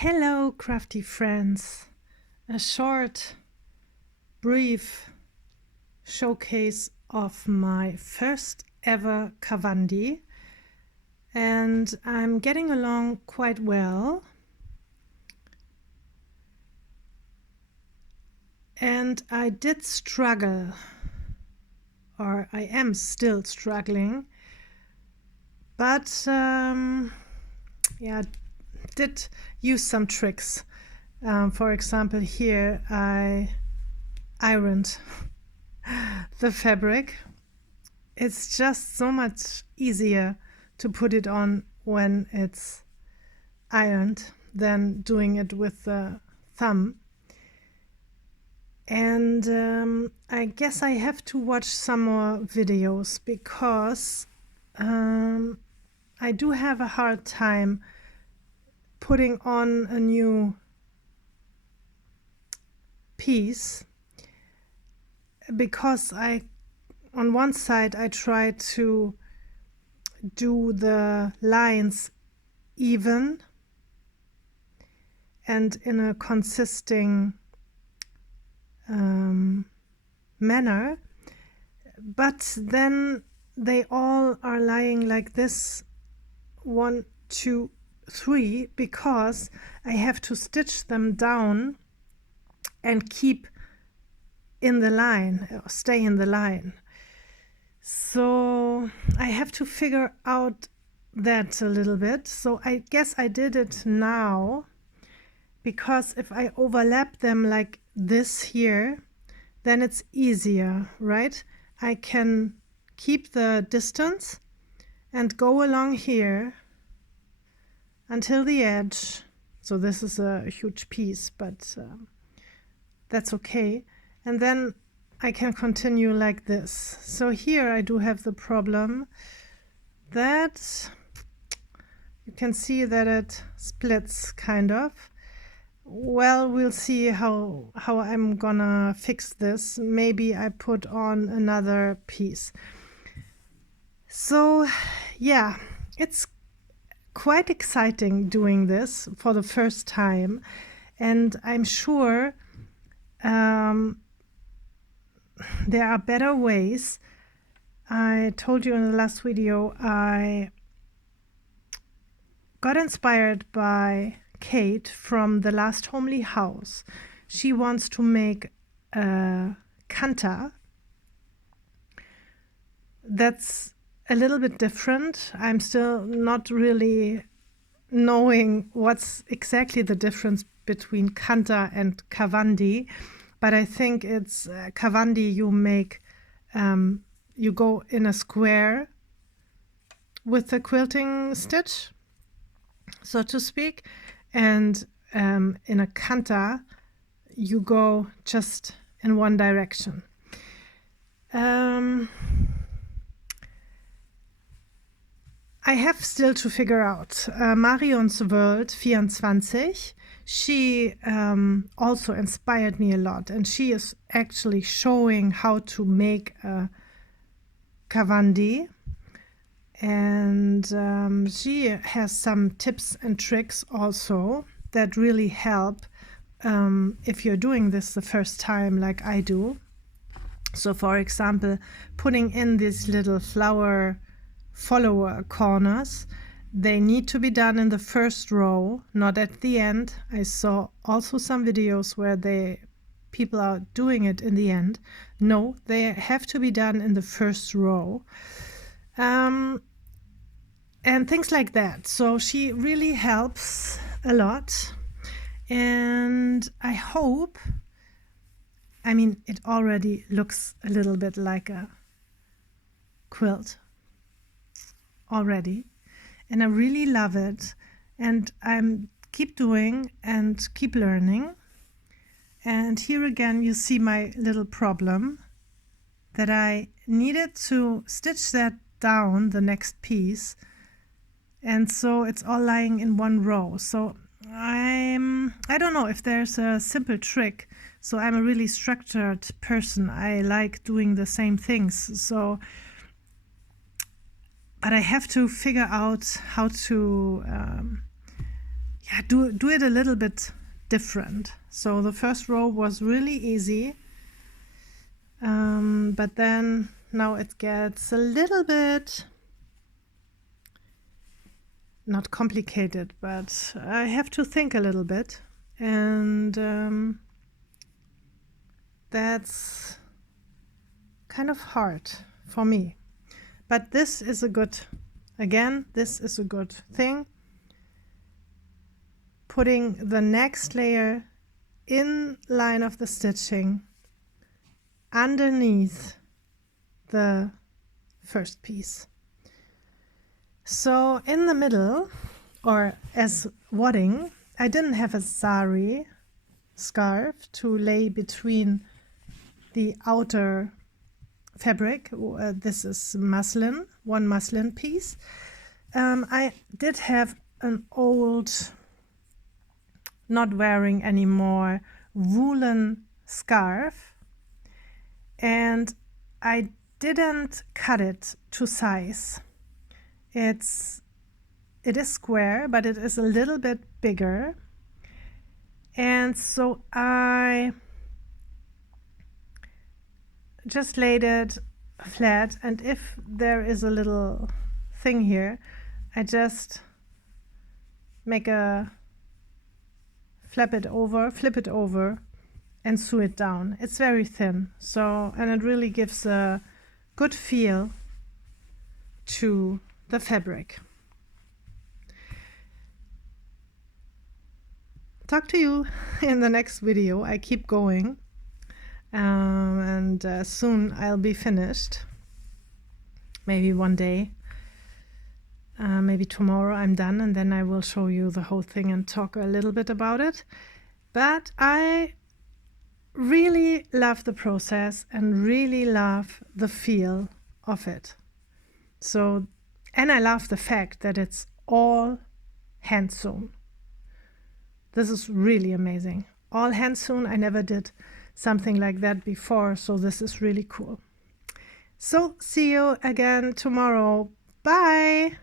Hello, crafty friends. A short, brief showcase of my first ever kavandi, and I'm getting along quite well. And I did struggle, or I am still struggling, but did use some tricks. For example, here I ironed the fabric. It's just so much easier to put it on when it's ironed than doing it with the thumb. And I guess I have to watch some more videos because I do have a hard time putting on a new piece, because on one side I try to do the lines even and in a consisting manner, but then they all are lying like this, 1, 2, 3, because I have to stitch them down and keep in the line, or stay in the line. So I have to figure out that a little bit. So I guess I did it now, because if I overlap them like this here, then it's easier, right? I can keep the distance and go along here until the edge. So this is a huge piece, but that's okay. And then I can continue like this. So here I do have the problem that you can see that it splits kind of. Well, we'll see how I'm gonna fix this. Maybe I put on another piece. So yeah, it's quite exciting doing this for the first time, and I'm sure there are better ways. I told you in the last video I got inspired by Kate from the Last Homely House. She wants to make a kanta that's a little bit different. I'm still not really knowing what's exactly the difference between kanta and kavandi, but I think it's kavandi. You make you go in a square with the quilting stitch, so to speak, and in a kanta you go just in one direction. I have still to figure out. Marion's World 24, she also inspired me a lot, and she is actually showing how to make a kavandi, and she has some tips and tricks also that really help if you're doing this the first time like I do. So for example, putting in these little flower follower corners, they need to be done in the first row, not at the end. I saw also some videos where people are doing it in the end. No, they have to be done in the first row, and things like that. So she really helps a lot, and I hope, I mean, it already looks a little bit like a quilt already, and I really love it, and I'm keep doing and keep learning. And here again you see my little problem, that I needed to stitch that down the next piece, and so it's all lying in one row. So I don't know if there's a simple trick. So I'm a really structured person. I like doing the same things. So but I have to figure out how to do it a little bit different. So the first row was really easy, but then now it gets a little bit, not complicated, but I have to think a little bit, and that's kind of hard for me. But this is a good, again, this is a good thing. Putting the next layer in line of the stitching underneath the first piece. So in the middle, or as wadding, I didn't have a sari scarf to lay between the outer fabric. This is muslin, one muslin piece. I did have an old, not wearing anymore, woolen scarf, and I didn't cut it to size. It is square, but it is a little bit bigger, and so I just laid it flat, and if there is a little thing here, I just make a flip it over and sew it down. It's very thin, so, and it really gives a good feel to the fabric. Talk to you in the next video. I keep going, and soon I'll be finished. Maybe one day, maybe tomorrow I'm done, and then I will show you the whole thing and talk a little bit about it. But I really love the process and really love the feel of it. So, and I love the fact that it's all hand sewn. This is really amazing. All hand sewn. I never did something like that before, so this is really cool. So see you again tomorrow. Bye.